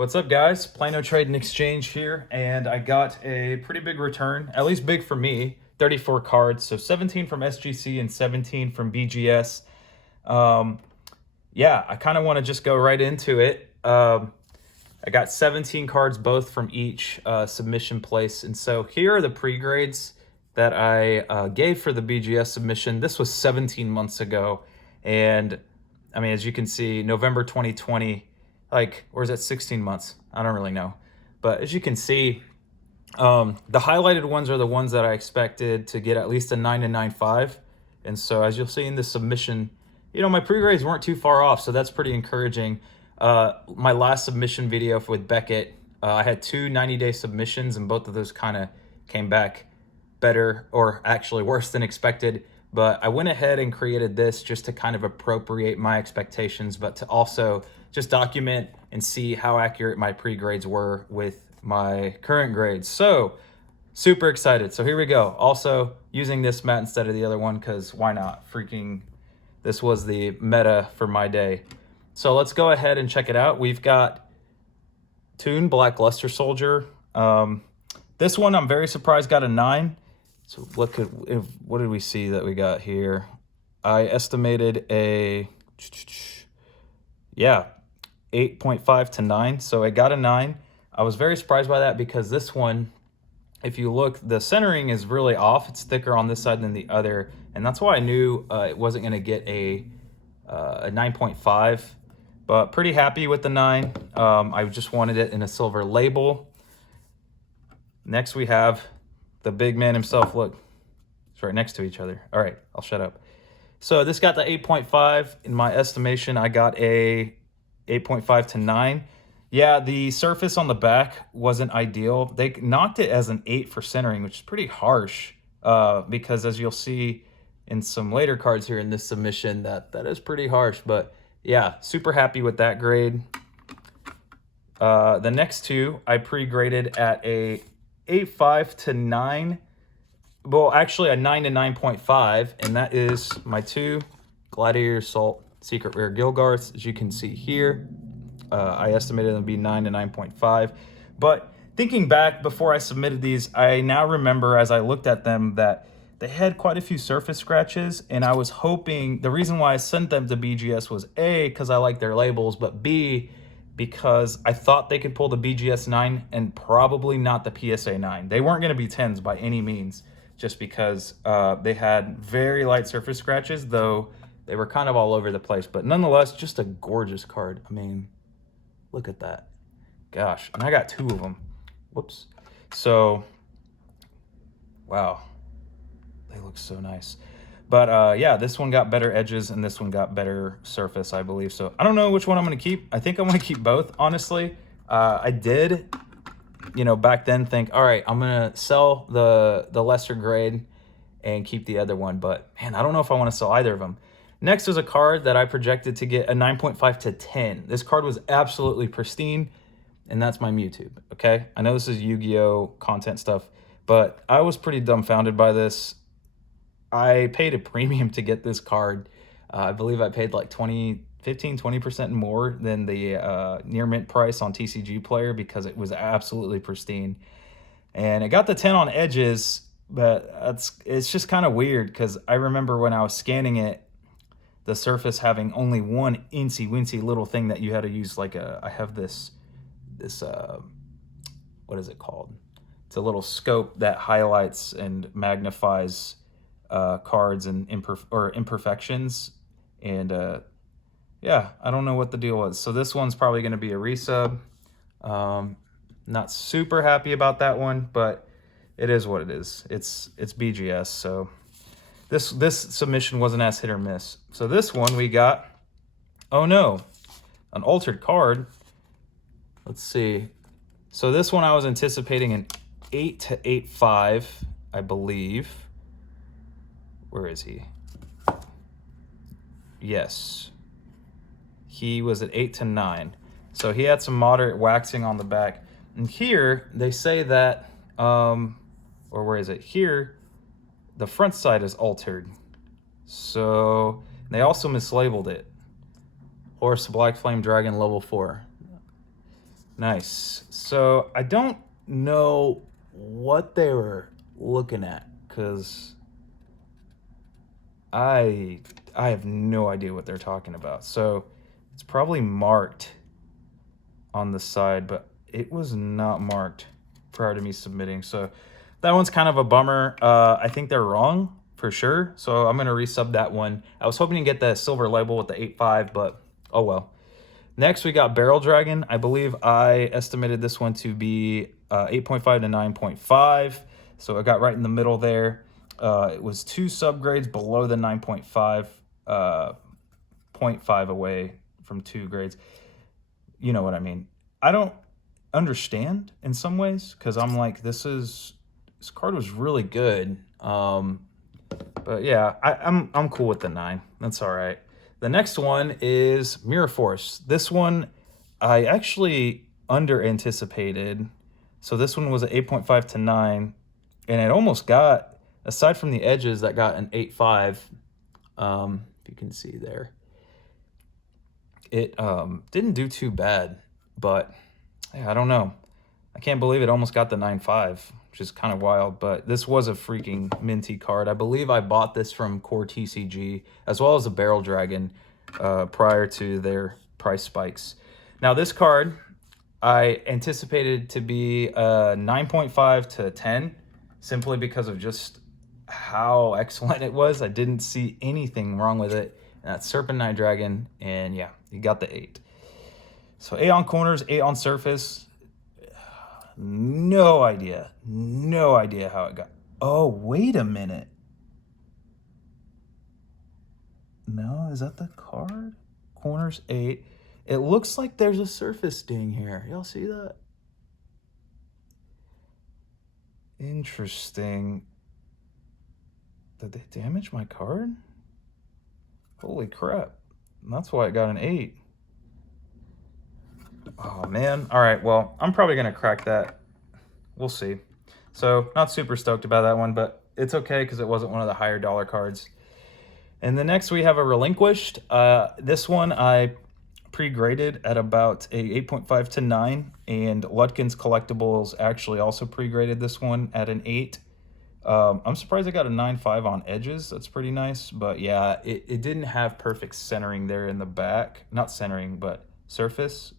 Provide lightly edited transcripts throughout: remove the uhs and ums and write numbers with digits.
What's up, guys? Plano Trade and Exchange here, and I got a pretty big return, at least big for me, 34 cards, so 17 from SGC and 17 from BGS. Yeah, I kind of want to just go right into it. I got 17 cards, both from each submission place, and so here are the pre-grades that I gave for the BGS submission. This was 17 months ago, and I mean, as you can see, November 2020, or is it 16 months? I don't really know. But as you can see, the highlighted ones are the ones that I expected to get at least a 9 and 9.5. And so as you'll see in this submission, you know, my pre-grades weren't too far off, so that's pretty encouraging. My last submission video with Beckett, I had two 90-day submissions, and both of those kind of came back better, or actually worse than expected. But I went ahead and created this just to kind of appropriate my expectations, but to also just document and see how accurate my pre-grades were with my current grades. So super excited. So here we go. Also using this mat instead of the other one, because why not? This was the meta for my day. So let's go ahead and check it out. We've got Toon Black Luster Soldier. This one I'm very surprised got a 9. So what did we see that we got here? I estimated a 8.5 to 9. So I got a 9. I was very surprised by that because this one, if you look, the centering is really off. It's thicker on this side than the other. And that's why I knew it wasn't going to get a 9.5. But pretty happy with the 9. I just wanted it in a silver label. Next we have the big man himself. Look, it's right next to each other. All right, I'll shut up. So this got the 8.5. In my estimation, I got a 8.5 to 9. Yeah, the surface on the back wasn't ideal. They knocked it as an 8 for centering, which is pretty harsh because as you'll see in some later cards here in this submission, that is pretty harsh. But yeah, super happy with that grade. The next two I pre-graded at a 8.5 to 9. Well, actually a 9 to 9.5, and that is my two Gladiator Assault Secret Rare Gilgarths. As you can see here, I estimated them to be 9 to 9.5. But thinking back before I submitted these, I now remember as I looked at them that they had quite a few surface scratches, and I was hoping, the reason why I sent them to BGS was A, because I like their labels, but B, because I thought they could pull the BGS 9 and probably not the PSA 9. They weren't going to be 10s by any means, just because they had very light surface scratches, though they were kind of all over the place. But nonetheless, just a gorgeous card. I mean, look at that. Gosh, and I got 2 of them. Whoops. So, wow. They look so nice. But yeah, this one got better edges and this one got better surface, I believe. So I don't know which one I'm going to keep. I think I want to keep both, honestly. I did, you know, back then think, all right, I'm going to sell the lesser grade and keep the other one. But man, I don't know if I want to sell either of them. Next is a card that I projected to get a 9.5 to 10. This card was absolutely pristine, and that's my Mewtwo, okay? I know this is Yu-Gi-Oh! Content stuff, but I was pretty dumbfounded by this. I paid a premium to get this card. I believe I paid like 15-20% more than the near mint price on TCG Player because it was absolutely pristine. And it got the 10 on edges, but it's just kind of weird because I remember when I was scanning it, the surface having only one incy-wincy little thing that you had to use, like I have this what is it called? It's a little scope that highlights and magnifies cards and imperfections, and yeah, I don't know what the deal was. So this one's probably going to be a resub. Not super happy about that one, but it is what it is. It's BGS, so this submission wasn't as hit or miss. So this one we got, oh no, an altered card. Let's see. So this one I was anticipating an 8 to 8.5, I believe. Where is he? Yes. He was at 8 to 9. So he had some moderate waxing on the back. And here, they say that, or where is it? Here, the front side is altered. So they also mislabeled it. Horse Black Flame Dragon level 4. Nice. So I don't know what they were looking at because I have no idea what they're talking about. So it's probably marked on the side, but it was not marked prior to me submitting. So that one's kind of a bummer. I think they're wrong for sure. So I'm gonna resub that one. I was hoping to get that silver label with the 8.5, but oh well. Next, we got Barrel Dragon. I believe I estimated this one to be 8.5 to 9.5. So it got right in the middle there. It was 2 subgrades below the 9.5, 0.5 away from 2 grades. You know what I mean. I don't understand in some ways because I'm like, this card was really good. But yeah, I'm cool with the 9. That's all right. The next one is Mirror Force. This one I actually under anticipated. So this one was an 8.5 to 9, and it almost got, aside from the edges, that got an 8.5. If you can see there, it didn't do too bad, but yeah, I don't know. I can't believe it almost got the 9.5, which is kind of wild, but this was a freaking minty card. I believe I bought this from Core TCG, as well as the Barrel Dragon, prior to their price spikes. Now, this card, I anticipated to be 9.5 to 10, simply because of just how excellent it was. I didn't see anything wrong with it. And that's Serpentine Dragon, and yeah, you got the 8. So 8 on corners, 8 on surface. No idea how it got. Oh, wait a minute. No, is that the card? Corners 8. It looks like there's a surface ding here. Y'all see that? Interesting. Did they damage my card? Holy crap. That's why it got an 8. Oh, man. All right, well, I'm probably going to crack that. We'll see. So, not super stoked about that one, but it's okay because it wasn't one of the higher dollar cards. And the next we have a Relinquished. This one I pre-graded at about a 8.5 to 9, and Ludkin's Collectibles actually also pre-graded this one at an 8. I'm surprised I got a 9.5 on edges. That's pretty nice, but yeah, it didn't have perfect centering there in the back. Not centering, but surface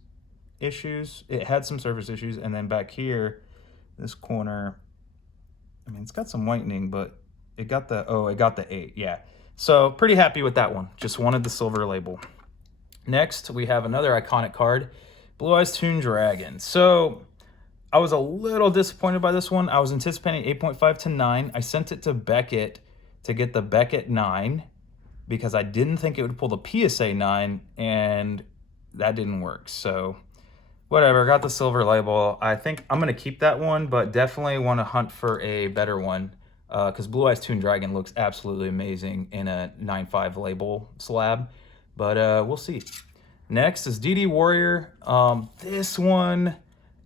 issues. It had some surface issues, and then back here, this corner, I mean, it's got some whitening, but it got the 8, yeah. So pretty happy with that one. Just wanted the silver label. Next, we have another iconic card, Blue Eyes Toon Dragon. So I was a little disappointed by this one. I was anticipating 8.5 to 9. I sent it to Beckett to get the Beckett 9 because I didn't think it would pull the PSA 9, and that didn't work. So whatever, got the silver label. I think I'm going to keep that one, but definitely want to hunt for a better one because Blue Eyes Toon Dragon looks absolutely amazing in a 9.5 label slab. But we'll see. Next is DD Warrior. This one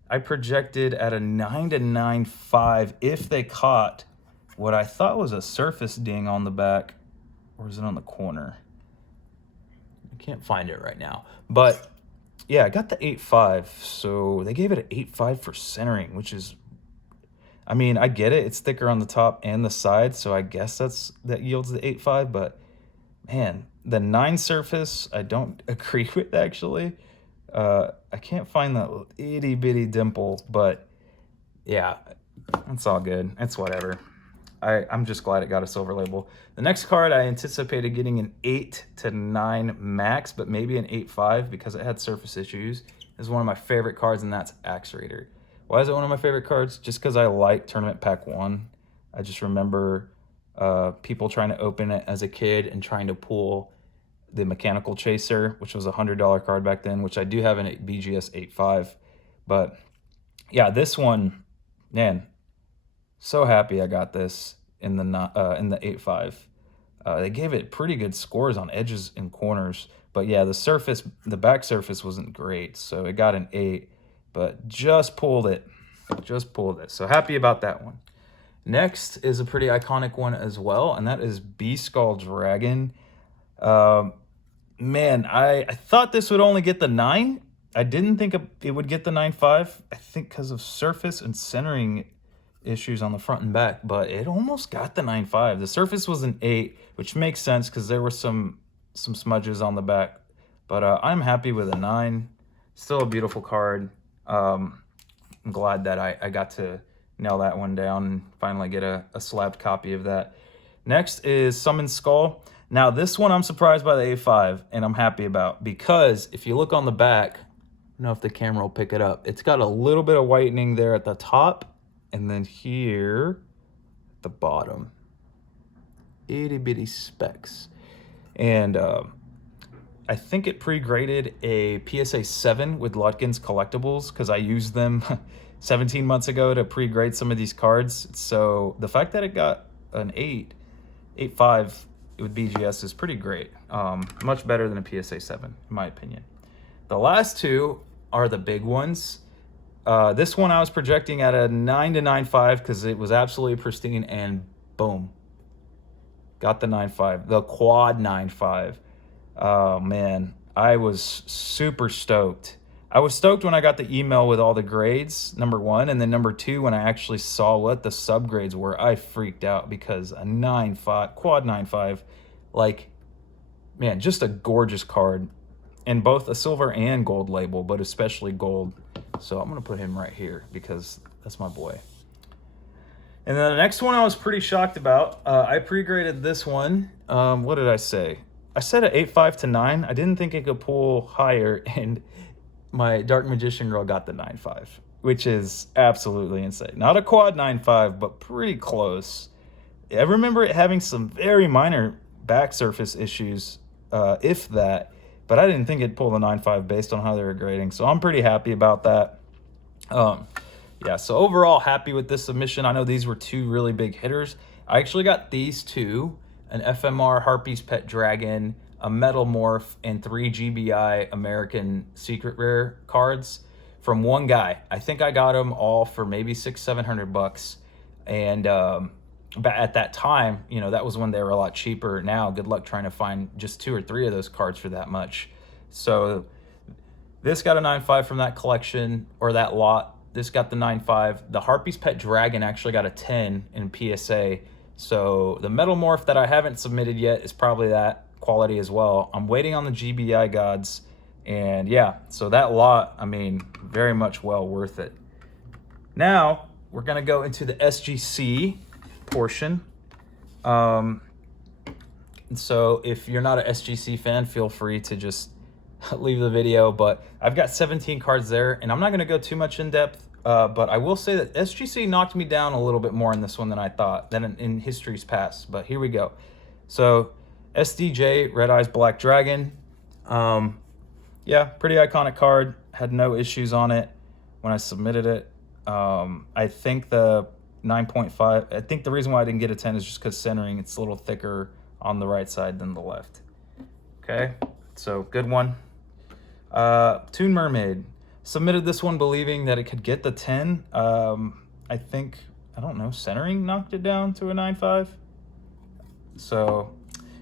I projected at a 9 to 9.5 if they caught what I thought was a surface ding on the back. Or is it on the corner? I can't find it right now. But yeah, I got the 8.5. So they gave it an 8.5 for centering, which is, I mean, I get it. It's thicker on the top and the side, so I guess that yields the 8.5. But man, the 9 surface, I don't agree with, actually. I can't find that itty bitty dimple, but yeah, it's all good. It's whatever. I'm just glad it got a silver label. The next card, I anticipated getting an 8 to 9 max, but maybe an 8.5 because it had surface issues. It's one of my favorite cards, and that's Axe Raider. Why is it one of my favorite cards? Just because I like Tournament Pack 1. I just remember people trying to open it as a kid and trying to pull the Mechanical Chaser, which was a $100 card back then, which I do have in a BGS 8.5. But yeah, this one, man, so happy I got this in the 8.5. They gave it pretty good scores on edges and corners, but yeah, the back surface wasn't great, so it got an 8, but just pulled it. So happy about that one. Next is a pretty iconic one as well, and that is Beaskull Dragon. Man, I thought this would only get the 9. I didn't think it would get the 9.5. I think because of surface and centering issues on the front and back, but it almost got the 9.5. The surface was an 8, which makes sense because there were some smudges on the back. But I'm happy with a 9. Still a beautiful card. I'm glad that I got to nail that one down and finally get a slabbed copy of that. Next is Summon Skull. Now this one I'm surprised by the A5, and I'm happy about, because if you look on the back, I don't know if the camera will pick it up, it's got a little bit of whitening there at the top, and then here at the bottom, itty bitty specks. And I think it pre-graded a PSA 7 with Lutkins Collectibles, because I used them 17 months ago to pre-grade some of these cards. So the fact that it got an 8.5 with BGS is pretty great. Much better than a PSA 7, in my opinion. The last two are the big ones. This one I was projecting at a 9 to 9.5 because it was absolutely pristine, and boom, got the 9.5, the quad 9.5. Oh man, I was super stoked. I was stoked when I got the email with all the grades, number 1, and then number 2, when I actually saw what the subgrades were, I freaked out, because a 9.5, quad 9.5, like, man, just a gorgeous card. And both a silver and gold label, but especially gold. So I'm going to put him right here because that's my boy. And then the next one I was pretty shocked about. I pre-graded this one. What did I say? I said an 8.5 to 9. I didn't think it could pull higher, and my Dark Magician girl got the 9.5, which is absolutely insane. Not a quad 9.5, but pretty close. I remember it having some very minor back surface issues, if that. But I didn't think it'd pull the 9.5 based on how they were grading. So I'm pretty happy about that. Yeah, so overall, happy with this submission. I know these were 2 really big hitters. I actually got these 2, an FMR Harpy's Pet Dragon, a Metal Morph, and 3 GBI American Secret Rare cards from one guy. I think I got them all for maybe $600-700. And but at that time, you know, that was when they were a lot cheaper. Now, good luck trying to find just 2 or 3 of those cards for that much. So this got a 9.5 from that collection, or that lot. This got the 9.5. The Harpy's Pet Dragon actually got a 10 in PSA. So the Metal Morph that I haven't submitted yet is probably that quality as well. I'm waiting on the GBI gods. And yeah, so that lot, I mean, very much well worth it. Now, we're going to go into the SGC portion. And so if you're not an SGC fan, feel free to just leave the video, but I've got 17 cards there, and I'm not going to go too much in depth, but I will say that SGC knocked me down a little bit more in this one than I thought, than in history's past. But here we go. So SDJ Red Eyes Black Dragon, yeah, pretty iconic card. Had no issues on it when I submitted it. I think the 9.5, I think the reason why I didn't get a 10 is just because centering, it's a little thicker on the right side than the left. Okay, so good one. Toon Mermaid, submitted this one believing that it could get the 10. I think, I don't know, centering knocked it down to a 9.5. So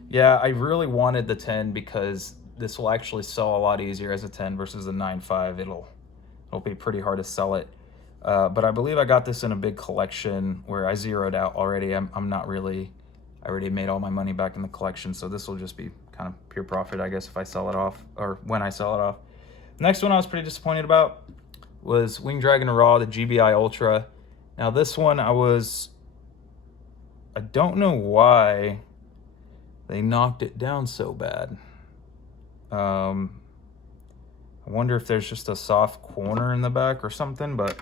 yeah, I really wanted the 10 because this will actually sell a lot easier as a 10 versus a 9.5. It'll be pretty hard to sell it. But I believe I got this in a big collection where I zeroed out already. I'm not really, I already made all my money back in the collection, so this will just be kind of pure profit, I guess, if I sell it off, or when I sell it off. Next one I was pretty disappointed about was Winged Dragon Raw, the GBI Ultra. Now this one I don't know why they knocked it down so bad. I wonder if there's just a soft corner in the back or something, but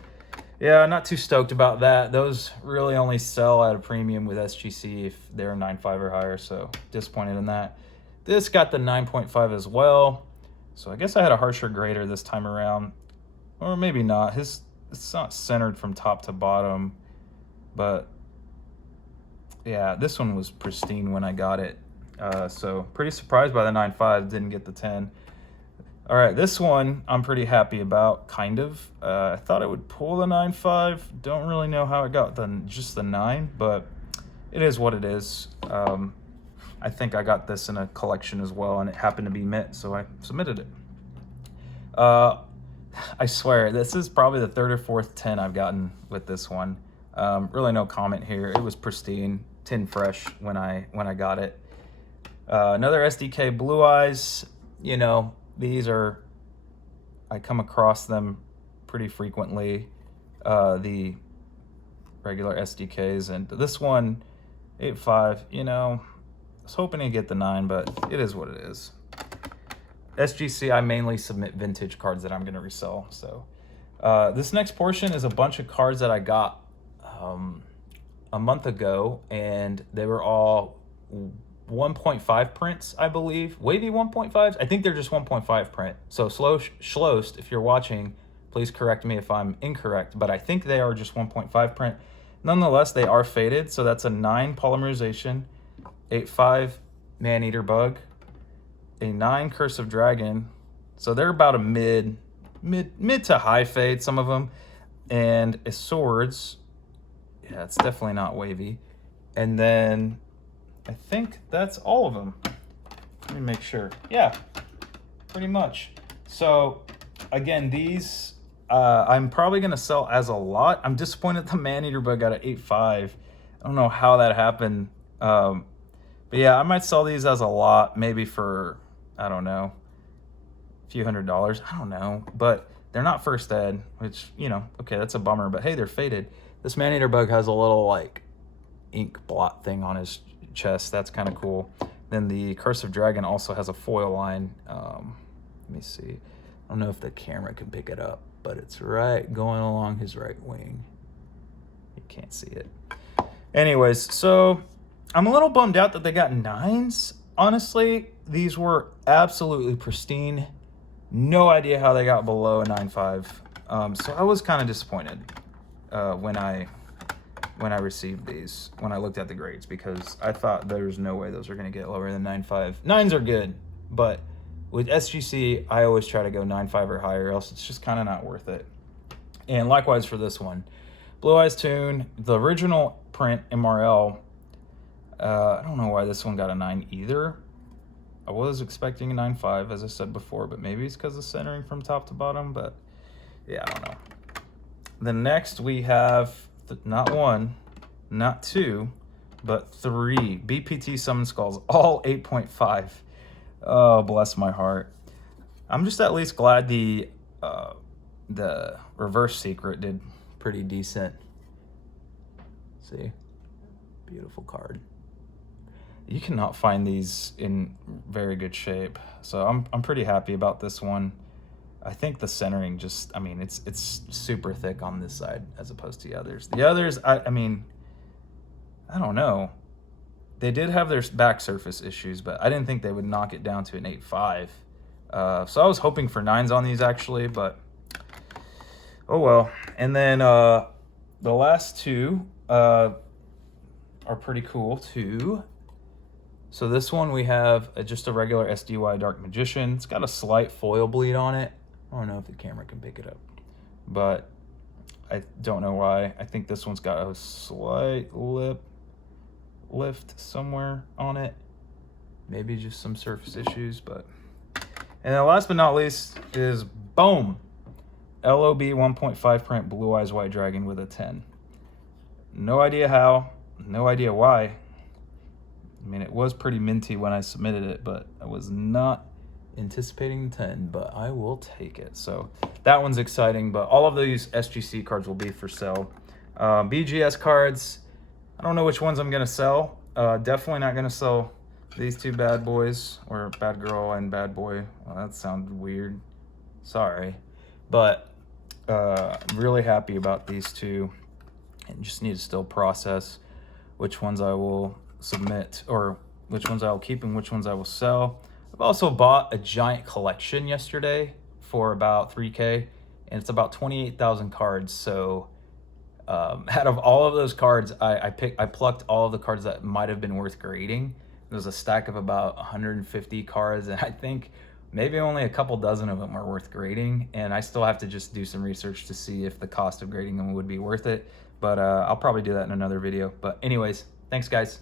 yeah, not too stoked about that. Those really only sell at a premium with SGC if they're 9.5 or higher, so disappointed in that. This got the 9.5 as well, so I guess I had a harsher grader this time around, or maybe not. It's not centered from top to bottom, but yeah, this one was pristine when I got it. So pretty surprised by the 9.5, didn't get the 10. All right, this one I'm pretty happy about, kind of. I thought it would pull the 9.5. Don't really know how it got just the 9, but it is what it is. I think I got this in a collection as well, and it happened to be mint, so I submitted it. I swear, this is probably the third or fourth 10 I've gotten with this one. Really no comment here. It was pristine, tin fresh when I got it. Another SDK Blue Eyes. You know, these are, I come across them pretty frequently. The regular SDKs, and this one, 8.5, you know, I was hoping to get the 9, but it is what it is. SGC, I mainly submit vintage cards that I'm going to resell. So this next portion is a bunch of cards that I got a month ago, and they were all 1.5 prints, I believe. Wavy 1.5s? I think they're just 1.5 print. So Schlost, if you're watching, please correct me if I'm incorrect, but I think they are just 1.5 print. Nonetheless, they are faded, so that's a 9 polymerization, 8.5 Maneater Bug, a 9 Cursive Dragon, so they're about a mid to high fade, some of them, and a Swords. Yeah, it's definitely not wavy. And then I think that's all of them. Let me make sure. Yeah, pretty much. So again, these I'm probably gonna sell as a lot. I'm disappointed the Maneater Bug got an 8.5. I don't know how that happened. But yeah, I might sell these as a lot, maybe for, I don't know, a few $100s. I don't know, but they're not first ed, which, you know, okay, that's a bummer, but hey, they're faded. This Maneater Bug has a little like ink blot thing on his chest. That's kind of cool. Then the Cursive Dragon also has a foil line. Let me see. I don't know if the camera can pick it up, but it's right going along his right wing. You can't see it. Anyways, so I'm a little bummed out that they got 9s. Honestly, these were absolutely pristine. No idea how they got below a 9.5. So I was kind of disappointed when I received these, when I looked at the grades, because I thought there's no way those are going to get lower than 9.5. 9s are good, but with SGC, I always try to go 9.5 or higher, else it's just kind of not worth it. And likewise for this one. Blue Eyes Toon, the original print MRL, I don't know why this one got a 9 either. I was expecting a 9.5, as I said before, but maybe it's because of centering from top to bottom, but yeah, I don't know. Then next we have not 1, not 2, but 3 BPT Summon Skulls, all 8.5. Oh, bless my heart. I'm just at least glad the reverse secret did pretty decent. See? Beautiful card. You cannot find these in very good shape. So I'm pretty happy about this one. I think the centering just, I mean, it's super thick on this side as opposed to the others. The others, I mean, I don't know. They did have their back surface issues, but I didn't think they would knock it down to an 8.5. So I was hoping for 9s on these actually, but oh well. And then the last 2 are pretty cool too. So this one we have just a regular SDY Dark Magician. It's got a slight foil bleed on it. I don't know if the camera can pick it up, but I don't know why. I think this one's got a slight lip lift somewhere on it. Maybe just some surface issues, but. And then last but not least is boom, LOB 1.5 print Blue Eyes White Dragon with a 10. No idea how, no idea why. I mean, it was pretty minty when I submitted it, but I was not anticipating 10, but I will take it. So that one's exciting, but all of these SGC cards will be for sale. BGS cards, I don't know which ones I'm going to sell. Definitely not going to sell these 2 bad boys, or bad girl and bad boy. Well, that sounds weird. Sorry. But I'm really happy about these 2, and just need to still process which ones I will submit, or which ones I will keep and which ones I will sell. I've also bought a giant collection yesterday for about $3K, and it's about 28,000 cards. So out of all of those cards, I plucked all of the cards that might have been worth grading. There was a stack of about 150 cards, and I think maybe only a couple dozen of them are worth grading, and I still have to just do some research to see if the cost of grading them would be worth it. But I'll probably do that in another video. But anyways, thanks guys.